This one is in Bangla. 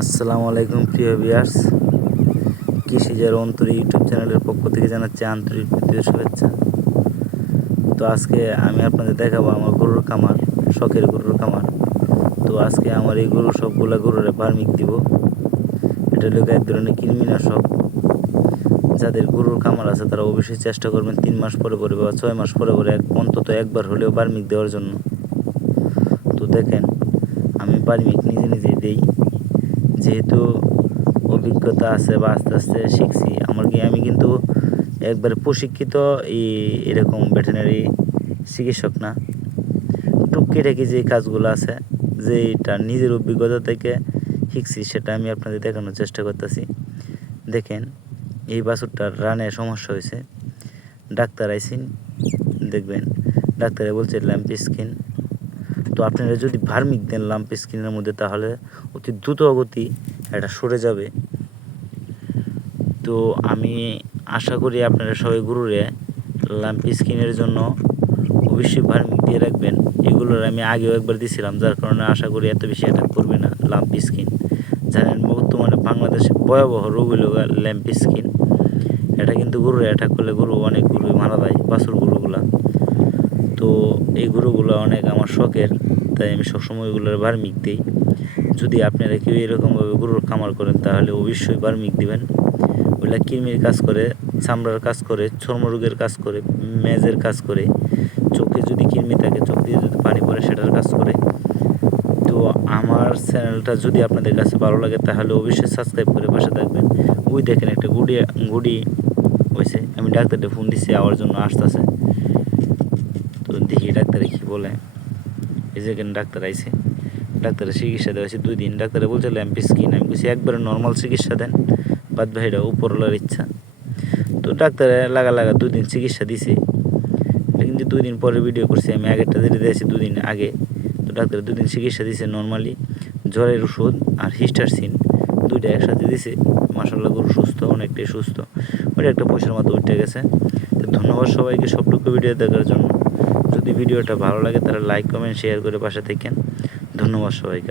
আসসালামু আলাইকুম প্রিয় ভিউয়ার্স, কৃষিজের অন্তর ইউটিউব চ্যানেলের পক্ষ থেকে জানাচ্ছি আন্তরিক প্রীতি ও শুভেচ্ছা। তো আজকে আমি আপনাদের দেখাবো আমার গরুর খামার, শখের গরুর খামার। তো আজকে আমার এই গরু সবগুলা গরুর বার্মিক দিব। এটা হলো এক ধরনের কৃমিনাশক। যাদের গরুর খামার আছে তারা অবশ্যই চেষ্টা করবেন 3 মাস পরে পরে বা 6 মাস পরে পরে অন্তত একবার হলেও বার্মিক দেওয়ার জন্য। তো দেখেন, আমি বার্মিক নিজে নিজেই দিই, যেহেতু অভিজ্ঞতা আছে বা আস্তে আস্তে শিখছি। আমি কিন্তু একবার প্রশিক্ষিত এরকম ভেটেরিনারি চিকিৎসক না। টুকিটাকি যে কাজগুলো আছে, যেটা নিজের অভিজ্ঞতা থেকে শিখছি, সেটা আমি আপনাদের দেখানোর চেষ্টা করতেছি। দেখেন, এই বাছুরটার রানে সমস্যা হয়েছে। ডাক্তার আইসিন, দেখবেন ডাক্তারে বলছে ল্যাম্প স্কিন। তো আপনারা যদি ভার্মিক দেন ল্যাম্প স্কিনের মধ্যে, তাহলে অতি দ্রুত গতি এটা সরে যাবে। তো আমি আশা করি আপনারা সবাই গরুরে ল্যাম্প স্কিনের জন্য অবশ্যই ভার্মিক দিয়ে রাখবেন। এগুলোর আমি আগেও একবার দিয়েছিলাম, যার কারণে আশা করি এত বেশি অ্যাটাক করবে না ল্যাম্প স্কিন। জানেন, বর্তমানে বাংলাদেশে ভয়াবহ রোগ হইল ল্যাম্প স্কিন। এটা কিন্তু গরুরে অ্যাটাক করলে অনেক গরুই মারা যায়, বাছুর গরুগুলা। তো এই গরুগুলো অনেক আমার শখের, তাই আমি সবসময় এগুলোর ভার্মিক দিই। যদি আপনারা কেউ এরকমভাবে গরুর খামার করেন, তাহলে অবশ্যই ভার্মিক দিবেন। ওইগুলা কৃমির কাজ করে, চামড়ার কাজ করে, চর্মরোগের কাজ করে, মেজের কাজ করে, চোখে যদি কৃমি থাকে, চোখ দিয়ে যদি পানি পড়ে সেটার কাজ করে। তো আমার চ্যানেলটা যদি আপনাদের কাছে ভালো লাগে, তাহলে অবশ্যই সাবস্ক্রাইব করে পাশে থাকবেন। ওই দেখেন একটা গুড়ি হয়েছে, আমি ডাক্তারটা ফোন দিচ্ছি আওয়ার জন্য আসতেছে। তো দেখি ডাক্তারে কী বলে। এই যে ডাক্তার আইছে, ডাক্তারের চিকিৎসা দেওয়া হয়েছে 2 দিন। ডাক্তারে বলছে ল্যাম্প স্কিন। আমি বলছি একবারে নর্মাল চিকিৎসা দেন, বাদ ভাইরা উপরওয়ালার ইচ্ছা। তো ডাক্তারে লাগা 2 দিন চিকিৎসা দিছে। এটা কিন্তু 2 দিন পরে ভিডিও করছি আমি, আগেরটা যেটা দিয়েছি 2 দিন আগে। তো ডাক্তার 2 দিন চিকিৎসা দিছে নর্মালি, জ্বরের ওষুধ আর হিস্টারসিন 2টা একসাথে দিছে। মাশাআল্লাহ, গরু সুস্থ, অনেকটাই সুস্থ। ওইটা একটা পয়সার মতো উঠে গেছে। তো ধন্যবাদ সবাইকে সবটুকু ভিডিও দেখার জন্য। যদি ভিডিওটা ভালো লাগে তাহলে লাইক, কমেন্ট, শেয়ার করে পাশে থাকেন। ধন্যবাদ সবাইকে।